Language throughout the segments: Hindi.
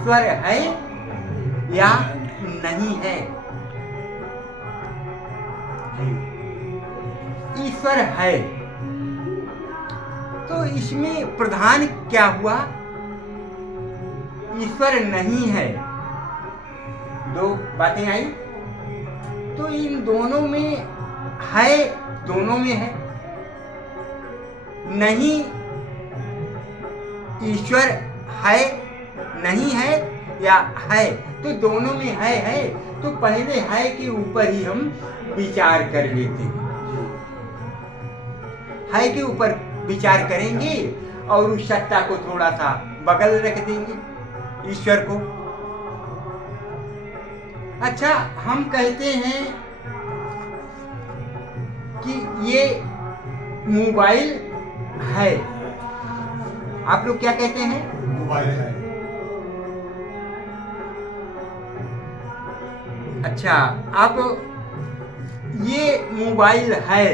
ईश्वर है या नहीं है? ईश्वर है तो इसमें प्रधान क्या हुआ? ईश्वर नहीं है। दो बातें आई तो इन दोनों में है, दोनों में है। नहीं ईश्वर है, नहीं है या है, तो दोनों में है तो पहले है के ऊपर ही हम विचार कर लेते हैं। है के ऊपर विचार करेंगे और उस सत्ता को थोड़ा सा बगल रख देंगे, ईश्वर को। अच्छा, हम कहते हैं कि ये मोबाइल है। आप लोग क्या कहते हैं? मोबाइल है। अच्छा, अब ये मोबाइल है,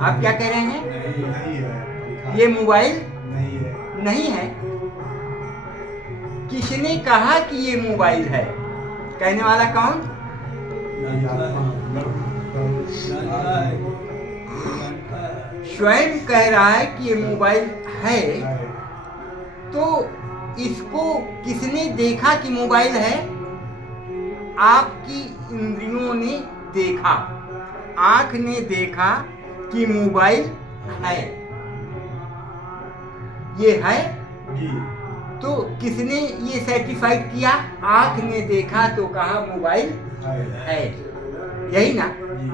आप क्या कह रहे हैं? नहीं है। ये मोबाइल नहीं है। नहीं है। किसने कहा कि ये मोबाइल है? कहने वाला कौन? स्वयं कह रहा है कि ये मोबाइल है। तो इसको किसने देखा कि मोबाइल है? आपकी इंद्रियों ने देखा, आंख ने देखा कि मोबाइल है। ये है जी। तो किसने ये सर्टिफाइड किया? आंख ने देखा तो कहा मोबाइल है, यही ना? जी।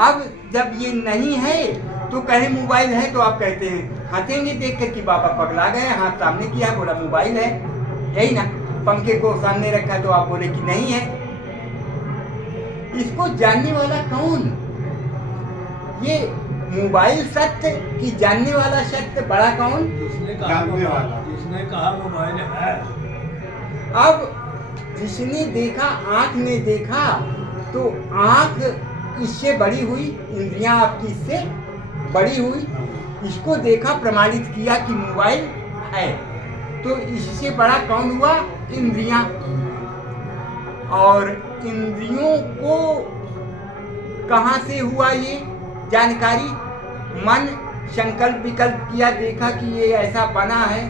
अब जब ये नहीं है तो कहे मोबाइल है तो आप कहते हैं, हंसेंगे देख कर कि बाबा पगला गए, हाथ सामने किया, बोला मोबाइल है, यही ना? पंखे को सामने रखा तो आप बोले कि नहीं है। इसको जानने वाला कौन? ये मोबाइल सत्य कि जानने वाला सत्य बड़ा कौन? जिसने कहा मोबाइल है। अब जिसने देखा, आंख ने देखा, तो आंख इससे बड़ी हुई, इंद्रियां आपकी इससे बड़ी हुई, इसको देखा, प्रमाणित किया कि मोबाइल है, तो इससे बड़ा कौन हुआ? इंद्रियां। और इंद्रियों को कहां से हुआ ये जानकारी? मन संकल्प विकल्प किया, देखा कि ये ऐसा बना है,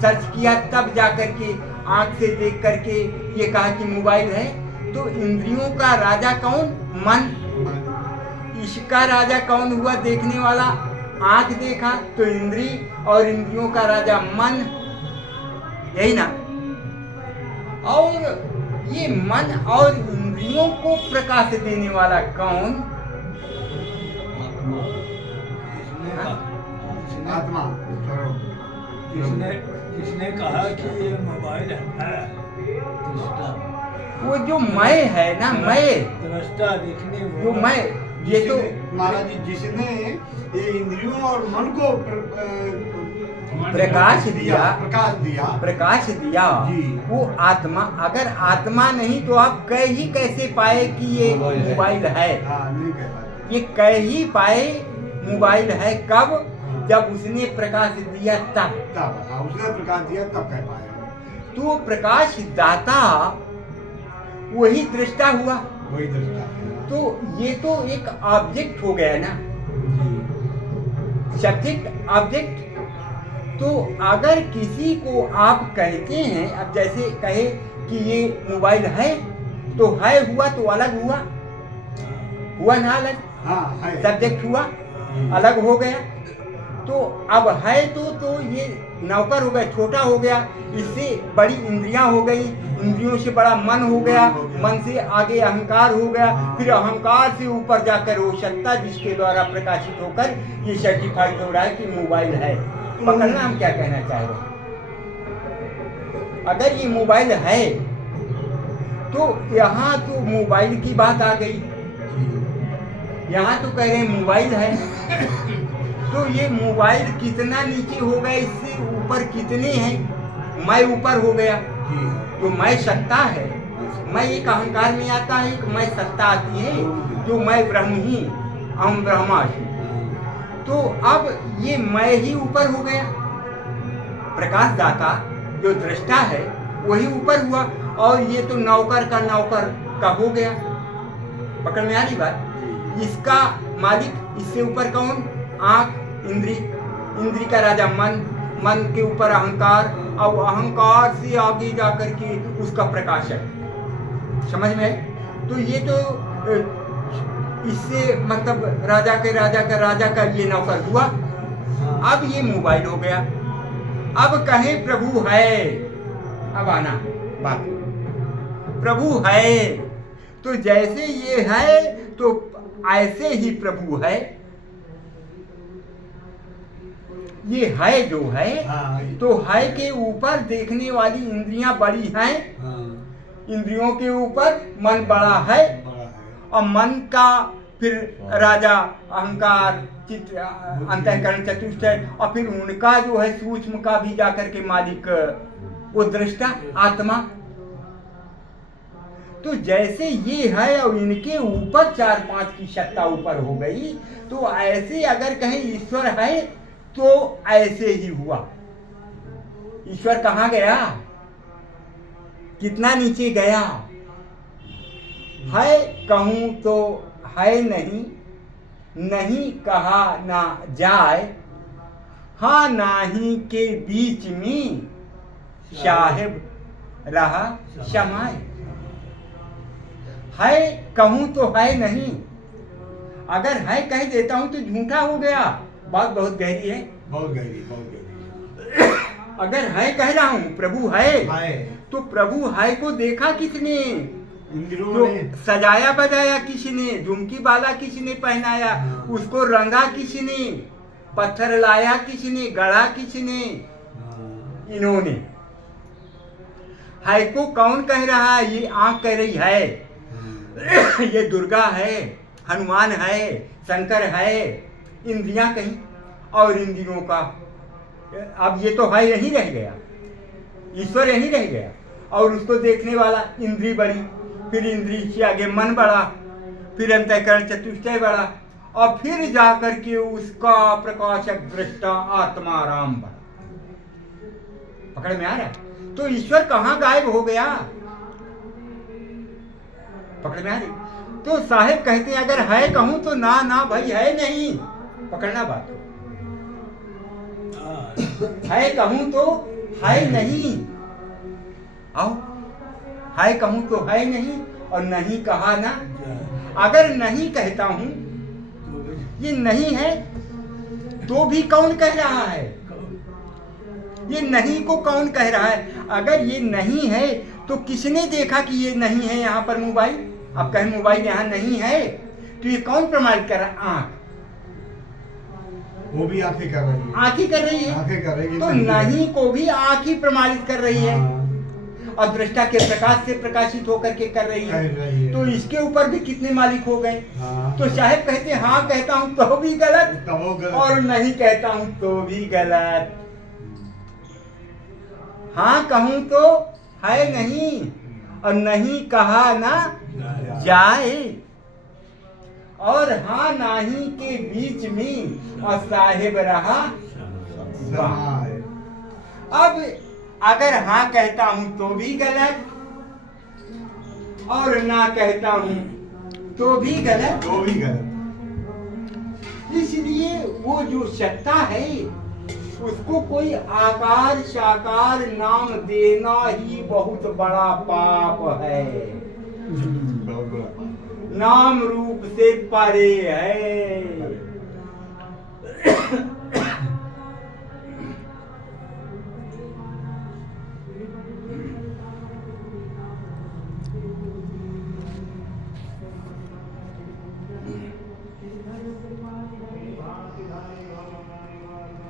सर्च किया, तब जाकर के आंख से देख करके ये कहा कि मोबाइल है। तो इंद्रियों का राजा कौन? मन। इसका राजा कौन हुआ? देखने वाला। आंख देखा तो इंद्री, और इंद्रियों का राजा मन, यही ना? और ये मन और इंद्रियों को प्रकाश देने वाला कौन? आत्मा। किसने कहा कि ये मोबाइल है? वो जो मैं है ना, मैं दृष्टा देखने जो मैं, ये तो महाराज जी, जिसने ये इंद्रियों और मन को प्रकाश दिया, प्रकाश दिया जी। वो आत्मा। अगर आत्मा नहीं तो आप कह ही कैसे पाए कि ये मोबाइल है? नहीं कह पाए। ये कह ही पाए मोबाइल है कब? जब उसने प्रकाश दिया तब। उसने प्रकाश दिया तब कह पाए। तो वो प्रकाश दाता वही दृष्टा हुआ। वही दृष्टा है। तो ये तो एक ऑब्जेक्ट हो गया ना, सब्जेक्ट ऑब्जेक्ट। तो अगर किसी को आप कहते हैं, अब जैसे कहे कि ये मोबाइल है, तो है हुआ तो अलग हुआ, हुआ ना अलग? हाँ, सब्जेक्ट हुआ, अलग हो गया। तो अब है तो ये नौकर हो गया, छोटा हो गया, इससे बड़ी इंद्रियां हो गई, इंद्रियों से बड़ा मन हो गया, मन से आगे अहंकार हो गया, फिर अहंकार से ऊपर जाकर वो सत्ता जिसके द्वारा प्रकाशित होकर ये सर्टिफाइड हो रहा है कि मोबाइल है। पकड़ना हम क्या कहना चाह रहे हैं? अगर ये मोबाइल है तो यहाँ तो मोबाइल की बात आ गई, यहाँ तो कह रहे हैं मोबाइल है, तो ये मोबाइल कितना नीचे हो गया, इससे ऊपर कितने हैं? मैं ऊपर हो गया, जो मैं सत्ता है, मैं एक अहंकार में आता है, एक मैं सत्ता आती है, जो मैं ब्रह्म हूँ, अहम ब्रह्मास्मि। तो अब ये मैं ही ऊपर हो गया, प्रकाश दाता जो दृष्टा है वही ऊपर हुआ, और ये तो नौकर का हो गया। पकड़ में आ रही बात? इसका मालिक, इससे ऊपर कौन? आंख, इंद्री का राजा मन के ऊपर अहंकार, और अहंकार से आगे जाकर के उसका प्रकाशक। समझ में है? तो ये तो इससे मतलब राजा का ये नौकर हुआ। अब ये मोबाइल हो गया। अब कहें प्रभु है, अब आना बात, प्रभु है तो जैसे ये है तो ऐसे ही प्रभु है। ये है जो है, तो है के ऊपर देखने वाली इंद्रियां बड़ी हैं, इंद्रियों के ऊपर मन बड़ा है, और मन का फिर राजा अहंकार, चित्त, अंतःकरण, चतुष्टय, और फिर उनका जो है सूक्ष्म का भी जाकर के मालिक वो दृष्टा आत्मा। तो जैसे ये है और इनके ऊपर 4-5 की सत्ता ऊपर हो गई, तो ऐसे अगर कहें ईश्वर है तो ऐसे ही हुआ। ईश्वर कहाँ गया? कितना नीचे गया? है कहूं तो है नहीं, नहीं कहा ना जाए, हाँ नाही के बीच में साहिब रहा समाए। है कहूं तो है नहीं, अगर है कह देता हूं तो झूठा हो गया। बात बहुत गहरी है, बहुत गहरी। अगर है कह रहा हूं प्रभु है, तो प्रभु है को देखा किसने? तो सजाया बजाया किसने? झुमकी वाला किसने पहनाया? उसको रंगा किसने? पत्थर लाया किसने? गढ़ा किसने? इन्होंने। है को कौन कह रहा है? ये आंख कह रही है, ये दुर्गा है, हनुमान है, शंकर है, इंद्रियां कहीं, और इंद्रियों का अब ये तो है यही रह गया, ईश्वर यही रह गया, और उसको देखने वाला इंद्री बड़ी, फिर इंद्री से आगे मन बढ़ा, फिर अंतःकरण चतुष्टय बढ़ा, और फिर जाकर के उसका प्रकाशक दृष्टा आत्मा राम बढ़ा। पकड़ में आ रहा है? तो ईश्वर कहाँ गायब हो गया? पकड़ में आ रही? तो साहेब कहते हैं अगर है कहूं तो ना भाई है नहीं। पकड़ना बात, है कहूं तो है नहीं, आओ, है कहूं तो है नहीं, और नहीं कहा ना। अगर नहीं कहता हूं, ये नहीं है, तो भी कौन कह रहा है? ये नहीं को कौन कह रहा है? अगर ये नहीं है तो किसने देखा कि ये नहीं है? यहाँ पर मोबाइल, आप कहें मोबाइल यहाँ नहीं है, तो ये कौन प्रमाणित कर रहा है? आंख, वो भी आंखें कर रही है, आंख ही कर रही है, आंखें कर रही है, तो नहीं को भी आंख ही प्रमाणित कर रही है, और दृष्टा के प्रकाश से प्रकाशित होकर के कर रही है। तो इसके ऊपर भी कितने मालिक हो गए? तो साहेब कहते हाँ कहता हूं तो भी गलत, और नहीं कहता हूं तो भी गलत। हाँ कहूं तो है नहीं, और नहीं कहा ना जाए, और हाँ नाही के बीच में और साहिब रहा। अब अगर हाँ कहता हूं तो भी गलत, और ना कहता हूं तो भी गलत, इसलिए वो जो सत्ता है उसको कोई आकार साकार नाम देना ही बहुत बड़ा पाप है, नाम रूप से परे है।